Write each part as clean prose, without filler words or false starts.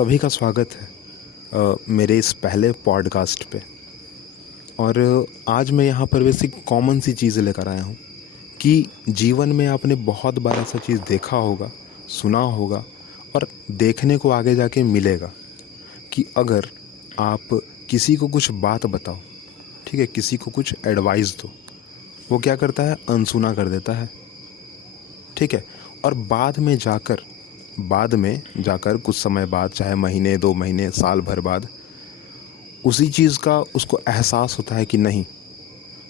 सभी का स्वागत है मेरे इस पहले पॉडकास्ट पे। और आज मैं यहाँ पर वैसे कॉमन सी चीज़ें लेकर आया हूँ कि जीवन में आपने बहुत बार ऐसा चीज़ देखा होगा, सुना होगा और देखने को आगे जाके मिलेगा कि अगर आप किसी को कुछ बात बताओ, ठीक है, किसी को कुछ एडवाइस दो, वो क्या करता है, अनसुना कर देता है, ठीक है। और बाद में जाकर कुछ समय बाद, चाहे महीने 2 महीने साल भर बाद, उसी चीज़ का उसको एहसास होता है कि नहीं,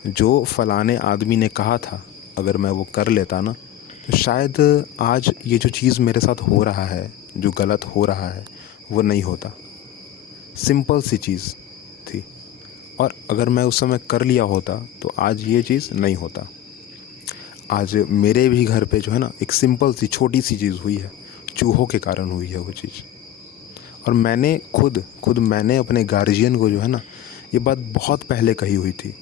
जो फलाने आदमी ने कहा था अगर मैं वो कर लेता ना तो शायद आज ये जो चीज़ मेरे साथ हो रहा है, जो गलत हो रहा है, वो नहीं होता। सिंपल सी चीज़ थी और अगर मैं उस समय कर लिया होता तो आज ये चीज़ नहीं होता। आज मेरे भी घर पे जो है ना, एक सिंपल सी छोटी सी चीज़ हुई है, चूहों के कारण हुई है वो चीज़। और मैंने खुद मैंने अपने गार्जियन को जो है ना, ये बात बहुत पहले कही हुई थी,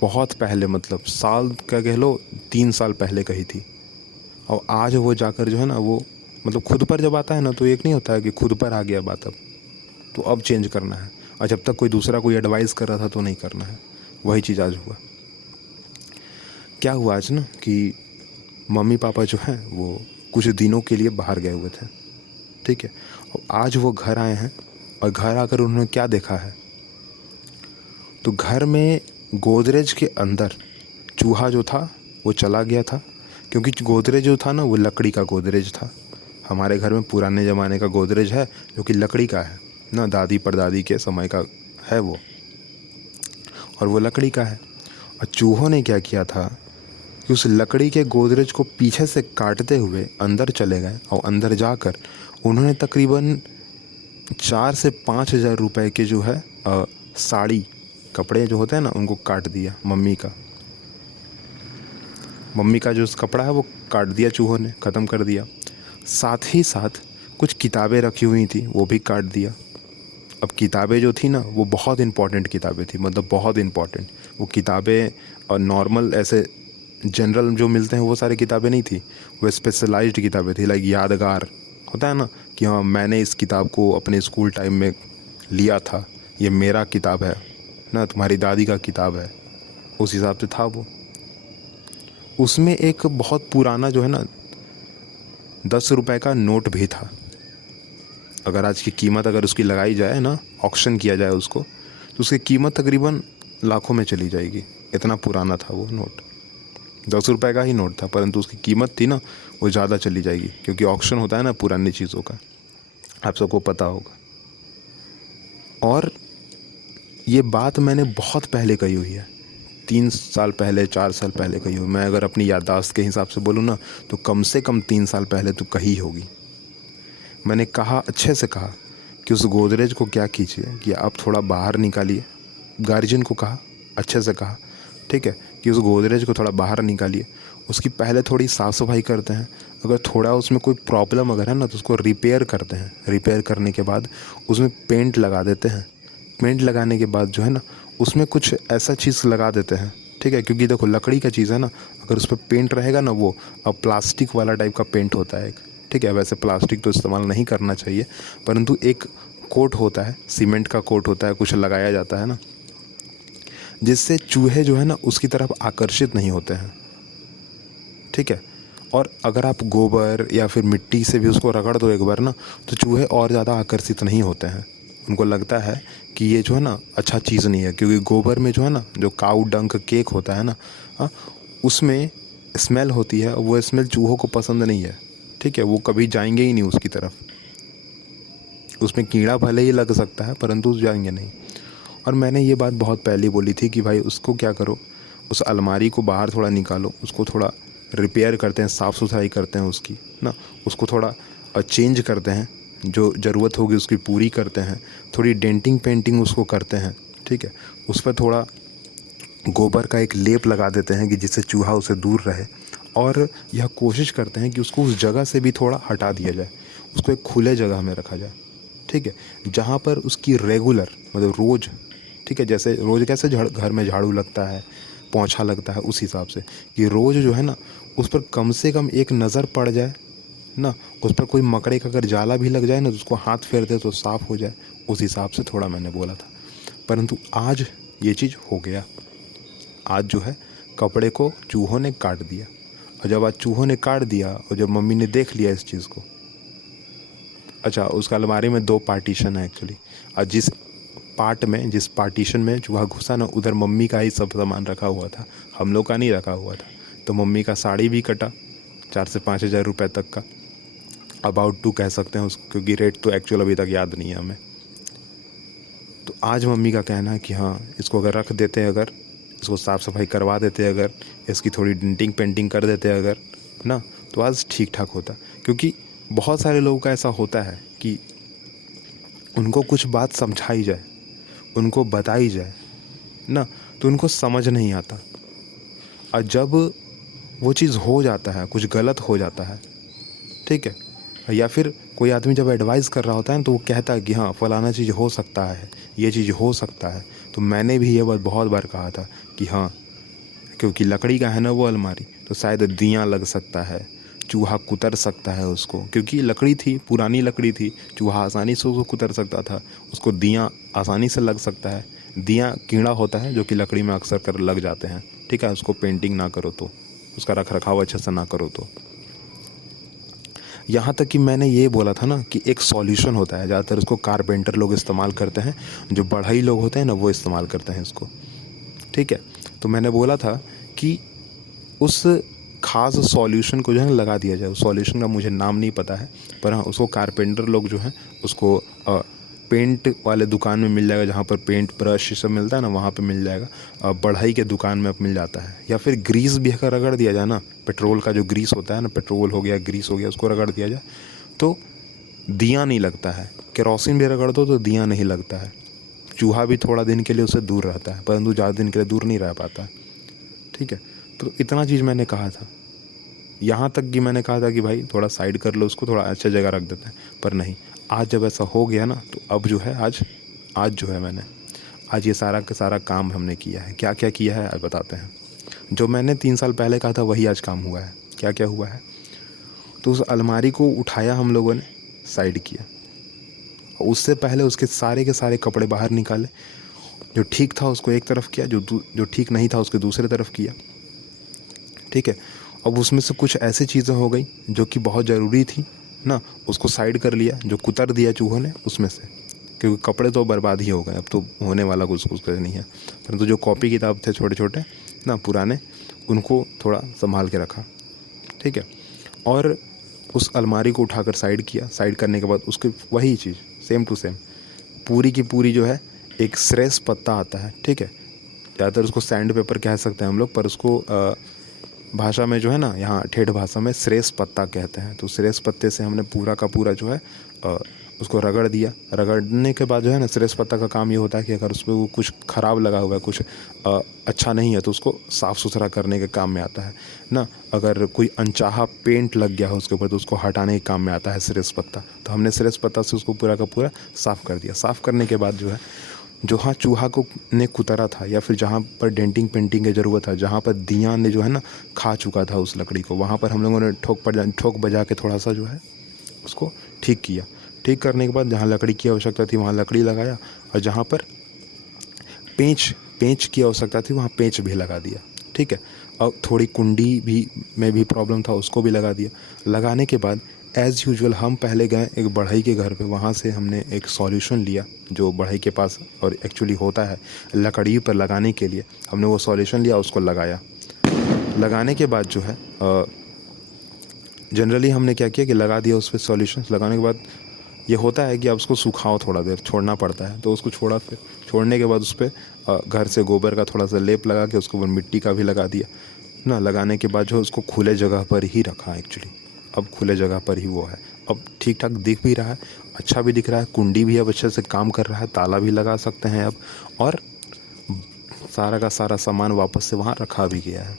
बहुत पहले, मतलब साल क्या कह लो, 3 साल पहले कही थी। और आज वो जाकर जो है ना, वो मतलब खुद पर जब आता है ना तो एक नहीं होता है कि खुद पर आ गया बात, अब चेंज करना है। और जब तक कोई एडवाइस कर रहा था तो नहीं करना है। वही चीज़ आज हुआ। क्या हुआ आज ना कि मम्मी पापा जो हैं वो कुछ दिनों के लिए बाहर गए हुए थे, ठीक है। और आज वो घर आए हैं और घर आकर उन्होंने क्या देखा है, तो घर में गोदरेज के अंदर चूहा जो था वो चला गया था। क्योंकि गोदरेज जो था ना, वो लकड़ी का गोदरेज था। हमारे घर में पुराने ज़माने का गोदरेज है जो कि लकड़ी का है ना, दादी परदादी के समय का है वो, और वो लकड़ी का है। और चूहों ने क्या किया था कि उस लकड़ी के गोदरेज को पीछे से काटते हुए अंदर चले गए और अंदर जाकर उन्होंने तकरीबन 4 से 5 हज़ार रुपए के जो है साड़ी, कपड़े जो होते हैं ना, उनको काट दिया। मम्मी का जो कपड़ा है वो काट दिया चूहों ने, ख़त्म कर दिया। साथ ही साथ कुछ किताबें रखी हुई थी वो भी काट दिया। अब किताबें जो थी ना, वो बहुत इम्पॉर्टेंट किताबें थी, मतलब बहुत इम्पॉर्टेंट। वो किताबें और नॉर्मल ऐसे जनरल जो मिलते हैं वो सारी किताबें नहीं थी, वो स्पेशलाइज्ड किताबें थी। लाइक यादगार होता है ना कि हाँ, मैंने इस किताब को अपने स्कूल टाइम में लिया था, ये मेरा किताब है ना, तुम्हारी दादी का किताब है, उस हिसाब से था वो। उसमें एक बहुत पुराना जो है ना, 10 रुपए का नोट भी था। अगर आज की कीमत अगर उसकी लगाई जाए ना, ऑक्शन किया जाए उसको, तो उसकी कीमत तकरीबन लाखों में चली जाएगी। इतना पुराना था वो नोट। 10 रुपए का ही नोट था, परंतु उसकी कीमत थी ना, वो ज़्यादा चली जाएगी, क्योंकि ऑक्शन होता है ना पुरानी चीज़ों का, आप सबको पता होगा। और ये बात मैंने बहुत पहले कही हुई है, 3 साल पहले, 4 साल पहले कही हुई। मैं अगर अपनी याददाश्त के हिसाब से बोलूँ ना, तो कम से कम 3 साल पहले तो कही होगी। मैंने कहा, अच्छे से कहा कि उस गोदरेज को क्या कीजिए कि आप थोड़ा बाहर निकालिए। गार्जियन को कहा, अच्छे से कहा, ठीक है, कि उस गोदरेज को थोड़ा बाहर निकालिए, उसकी पहले थोड़ी साफ़ सफाई करते हैं। अगर थोड़ा उसमें कोई प्रॉब्लम अगर है ना, तो उसको रिपेयर करते हैं। रिपेयर करने के बाद उसमें पेंट लगा देते हैं। पेंट लगाने के बाद जो है ना, उसमें कुछ ऐसा चीज़ लगा देते हैं, ठीक है। क्योंकि देखो, लकड़ी का चीज़ है ना, अगर उस पर पेंट रहेगा ना, वो अब प्लास्टिक वाला टाइप का पेंट होता है एक, ठीक है। वैसे प्लास्टिक तो इस्तेमाल नहीं करना चाहिए, परंतु एक कोट होता है, सीमेंट का कोट होता है, कुछ लगाया जाता है ना, जिससे चूहे जो है ना उसकी तरफ आकर्षित नहीं होते हैं, ठीक है। और अगर आप गोबर या फिर मिट्टी से भी उसको रगड़ दो एक बार ना, तो चूहे और ज़्यादा आकर्षित नहीं होते हैं। उनको लगता है कि ये जो है ना अच्छा चीज़ नहीं है, क्योंकि गोबर में जो है ना, जो काऊ डंक केक होता है ना, हाँ, उसमें स्मेल होती है, और वो स्मेल चूहों को पसंद नहीं है, ठीक है। वो कभी जाएंगे ही नहीं उसकी तरफ। उसमें कीड़ा भले ही लग सकता है, परंतु जाएंगे नहीं। और मैंने ये बात बहुत पहले बोली थी कि भाई उसको क्या करो, उस अलमारी को बाहर थोड़ा निकालो, उसको थोड़ा रिपेयर करते हैं, साफ़ सुथराई करते हैं उसकी ना, उसको थोड़ा चेंज करते हैं, जो ज़रूरत होगी उसकी पूरी करते हैं, थोड़ी डेंटिंग पेंटिंग उसको करते हैं, ठीक है। उस पर थोड़ा गोबर का एक लेप लगा देते हैं कि जिससे चूहा उसे दूर रहे। और यह कोशिश करते हैं कि उसको उस जगह से भी थोड़ा हटा दिया जाए, उसको एक खुले जगह में रखा जाए, ठीक है, जहाँ पर उसकी रेगुलर, मतलब रोज़, ठीक है, जैसे रोज़ कैसे घर में झाड़ू लगता है, पोंछा लगता है, उस हिसाब से कि रोज़ जो है ना, उस पर कम से कम एक नज़र पड़ जाए, ना, उस पर कोई मकड़े का अगर जाला भी लग जाए ना तो उसको हाथ फेर दे तो साफ़ हो जाए, उस हिसाब से थोड़ा मैंने बोला था। परंतु आज ये चीज़ हो गया। आज जो है कपड़े को चूहों ने काट दिया, और जब आज चूहों ने काट दिया और जब मम्मी ने देख लिया इस चीज़ को, अच्छा उसका अलमारी में 2 पार्टीशन है एक्चुअली, और जिस पार्टीशन में चूहा घुसा ना, उधर मम्मी का ही सब सामान रखा हुआ था, हम लोग का नहीं रखा हुआ था। तो मम्मी का साड़ी भी कटा 4 से 5 हज़ार रुपये तक का, अबाउट टू कह सकते हैं उसको, क्योंकि रेट तो एक्चुअल अभी तक याद नहीं है हमें। तो आज मम्मी का कहना है कि हाँ, इसको अगर रख देते, अगर इसको साफ़ सफाई करवा देते, अगर इसकी थोड़ी डेंटिंग पेंटिंग कर देते अगर ना, तो आज ठीक ठाक होता। क्योंकि बहुत सारे लोगों का ऐसा होता है कि उनको कुछ बात समझाई जाए, उनको बताई जाए ना, तो उनको समझ नहीं आता, और जब वो चीज़ हो जाता है, कुछ गलत हो जाता है, ठीक है, या फिर कोई आदमी जब एडवाइस कर रहा होता है तो वो कहता है कि हाँ फलाना चीज़ हो सकता है, ये चीज़ हो सकता है। तो मैंने भी ये बात बहुत बार कहा था कि हाँ, क्योंकि लकड़ी का है ना वो अलमारी, तो शायद दियाँ लग सकता है, चूहा कुतर सकता है उसको, क्योंकि लकड़ी थी, पुरानी लकड़ी थी, चूहा आसानी से उसको कुतर सकता था, उसको दियाँ आसानी से लग सकता है। दियाँ कीड़ा होता है जो कि लकड़ी में अक्सर कर लग जाते हैं, ठीक है, उसको पेंटिंग ना करो तो, उसका रख रखाव अच्छे से ना करो तो। यहाँ तक कि मैंने ये बोला था ना कि एक सॉल्यूशन होता है, ज़्यादातर उसको कारपेंटर लोग इस्तेमाल करते हैं, जो बढ़ई लोग होते हैं ना वो इस्तेमाल करते हैं इसको, ठीक है। तो मैंने बोला था कि उस ख़ास सॉल्यूशन को जो है लगा दिया जाए। उस सॉल्यूशन का मुझे नाम नहीं पता है, पर हाँ उसको कारपेंटर लोग जो हैं उसको पेंट वाले दुकान में मिल जाएगा, जहाँ पर पेंट ब्रश ये सब मिलता है ना वहाँ पे मिल जाएगा। बढ़ई के दुकान में मिल जाता है, या फिर ग्रीस भी अगर रगड़ दिया जाए ना, पेट्रोल का जो ग्रीस होता है ना, पेट्रोल हो गया, ग्रीस हो गया, उसको रगड़ दिया जाए तो दिया नहीं लगता है। केरोसिन भी रगड़ दो तो दिया नहीं लगता है। चूहा भी थोड़ा दिन के लिए उससे दूर रहता है, परंतु ज़्यादा दिन के लिए दूर नहीं रह पाता, ठीक है। तो इतना चीज़ मैंने कहा था। यहाँ तक कि मैंने कहा था कि भाई थोड़ा साइड कर लो उसको, थोड़ा अच्छा जगह रख देते हैं, पर नहीं। आज जब ऐसा हो गया ना, तो अब जो है आज जो है मैंने आज ये सारा का सारा काम हमने किया है। क्या क्या किया है आज बताते हैं। जो मैंने 3 साल पहले कहा था वही आज काम हुआ है। क्या क्या हुआ है, तो उस अलमारी को उठाया हम लोगों ने, साइड किया, और उससे पहले उसके सारे के सारे कपड़े बाहर निकाले। जो ठीक था उसको एक तरफ किया, जो ठीक नहीं था उसके दूसरे तरफ किया, ठीक है। अब उसमें से कुछ ऐसी चीज़ें हो गई जो कि बहुत ज़रूरी थी ना, उसको साइड कर लिया, जो कुतर दिया चूहों ने उसमें से, क्योंकि कपड़े तो बर्बाद ही हो गए, अब तो होने वाला कुछ नहीं है। परंतु जो कॉपी किताब थे छोटे छोटे ना पुराने, उनको थोड़ा संभाल के रखा, ठीक है। और उस अलमारी को उठाकर साइड किया। साइड करने के बाद उसकी वही चीज़ सेम टू सेम पूरी की पूरी जो है, एक श्रेष्स पत्ता आता है, ठीक है। ज़्यादातर उसको सैंड पेपर कह सकते हैं हम लोग, पर उसको भाषा में जो है ना, यहाँ ठेठ भाषा में श्रेष्स पत्ता कहते हैं। तो श्रेष्स पत्ते से हमने पूरा का पूरा जो है उसको रगड़ दिया। रगड़ने के बाद जो है ना, श्रेष्स पत्ता का काम ये होता है कि अगर उस पर वो कुछ ख़राब लगा हुआ है, कुछ अच्छा नहीं है, तो उसको साफ़ सुथरा करने के काम में आता है ना। अगर कोई अनचाहा पेंट लग गया हो उसके ऊपर, तो उसको हटाने के काम में आता है श्रेष्स पत्ता। तो हमने श्रेष्स पत्ता से उसको पूरा का पूरा साफ़ कर दिया। साफ़ करने के बाद जो है, जहाँ चूहा को ने कुतरा था, या फिर जहाँ पर डेंटिंग पेंटिंग की ज़रूरत था, जहाँ पर दिया ने जो है ना खा चुका था उस लकड़ी को, वहाँ पर हम लोगों ने ठोक बजा के थोड़ा सा जो है उसको ठीक किया। ठीक करने के बाद जहाँ लकड़ी की आवश्यकता थी वहाँ लकड़ी लगाया, और जहाँ पर पेंच की आवश्यकता थी वहाँ पेंच भी लगा दिया, ठीक है। और थोड़ी कुंडी भी में भी प्रॉब्लम था, उसको भी लगा दिया। लगाने के बाद एज़ यूजुअल हम पहले गए एक बढ़ई के घर पे, वहाँ से हमने एक सॉल्यूशन लिया जो बढ़ई के पास और एक्चुअली होता है लकड़ी पर लगाने के लिए। हमने वो सॉल्यूशन लिया, उसको लगाया। लगाने के बाद जो है जनरली हमने क्या किया कि लगा दिया उस पर सॉल्यूशन। लगाने के बाद ये होता है कि अब उसको सुखाओ, थोड़ा देर छोड़ना पड़ता है, तो उसको छोड़ा। फिर छोड़ने के बाद उस पर घर से गोबर का थोड़ा सा लेप लगा के उसके ऊपर मिट्टी का भी लगा दिया ना। लगाने के बाद जो उसको खुले जगह पर ही रखा एक्चुअली। अब खुले जगह पर ही वो है, अब ठीक ठाक दिख भी रहा है, अच्छा भी दिख रहा है। कुंडी भी अब अच्छे से काम कर रहा है, ताला भी लगा सकते हैं अब, और सारा का सारा सामान वापस से वहाँ रखा भी गया है।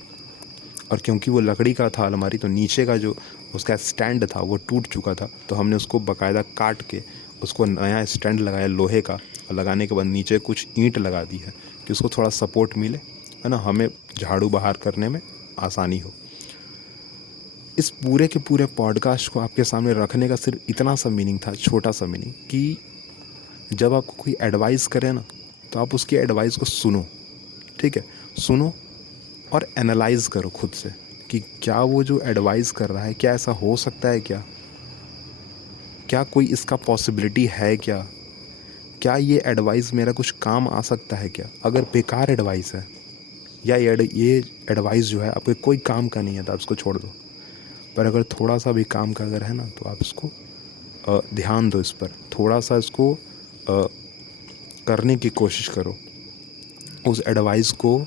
और क्योंकि वो लकड़ी का था अलमारी, तो नीचे का जो उसका स्टैंड था वो टूट चुका था, तो हमने उसको बाकायदा काट के उसको नया स्टैंड लगाया लोहे का। और लगाने के बाद नीचे कुछ ईंट लगा दी है कि उसको थोड़ा सपोर्ट मिले, है ना, हमें झाड़ू बाहर करने में आसानी हो। इस पूरे के पूरे पॉडकास्ट को आपके सामने रखने का सिर्फ इतना सा मीनिंग था, छोटा सा मीनिंग, कि जब आपको कोई एडवाइस करे ना तो आप उसकी एडवाइस को सुनो, ठीक है, सुनो और एनालाइज करो खुद से कि क्या वो जो एडवाइस कर रहा है क्या ऐसा हो सकता है, क्या क्या कोई इसका पॉसिबिलिटी है, क्या ये एडवाइस मेरा कुछ काम आ सकता है क्या। अगर बेकार एडवाइस है या ये एडवाइस जो है आपके कोई काम का नहीं है तो आप इसको छोड़ दो। पर अगर थोड़ा सा भी काम का अगर है ना तो आप इसको ध्यान दो, इस पर थोड़ा सा इसको करने की कोशिश करो, उस एडवाइस को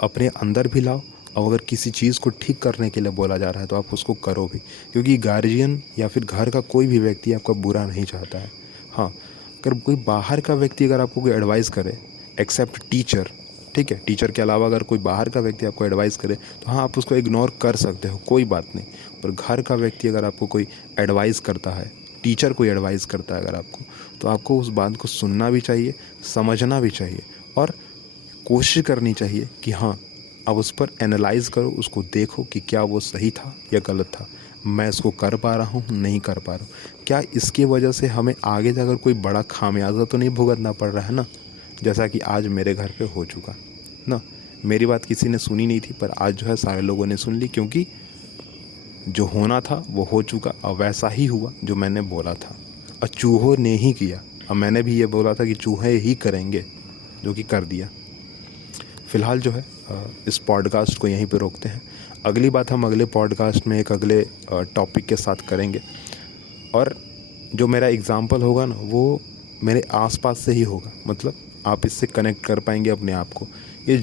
अपने अंदर भी लाओ। और अगर किसी चीज़ को ठीक करने के लिए बोला जा रहा है तो आप उसको करो भी, क्योंकि गार्जियन या फिर घर का कोई भी व्यक्ति आपका बुरा नहीं चाहता है। हाँ, अगर कोई बाहर का व्यक्ति अगर आपको कोई एडवाइस करे, एक्सेप्ट टीचर, ठीक है, टीचर के अलावा अगर कोई बाहर का व्यक्ति आपको एडवाइस करे तो हाँ आप उसको इग्नोर कर सकते हो, कोई बात नहीं। पर घर का व्यक्ति अगर आपको कोई एडवाइस करता है, टीचर कोई एडवाइस करता है अगर आपको, तो आपको उस बात को सुनना भी चाहिए, समझना भी चाहिए और कोशिश करनी चाहिए कि हाँ अब उस पर एनालाइज़ करो, उसको देखो कि क्या वो सही था या गलत था, मैं इसको कर पा रहा हूँ नहीं कर पा रहा हूँ, क्या इसकी वजह से हमें आगे जाकर कोई बड़ा खामियाजा तो नहीं भुगतना पड़ रहा है ना, जैसा कि आज मेरे घर पे हो चुका ना। मेरी बात किसी ने सुनी नहीं थी पर आज जो है सारे लोगों ने सुन ली, क्योंकि जो होना था वो हो चुका और वैसा ही हुआ जो मैंने बोला था, और चूहों ने ही किया। और मैंने भी ये बोला था कि चूहे ही करेंगे, जो कि कर दिया। फ़िलहाल जो है इस पॉडकास्ट को यहीं पे रोकते हैं। अगली बात हम अगले पॉडकास्ट में एक अगले टॉपिक के साथ करेंगे, और जो मेरा एग्ज़ाम्पल होगा ना वो मेरे आसपास से ही होगा, मतलब आप इससे कनेक्ट कर पाएंगे अपने आप को। ये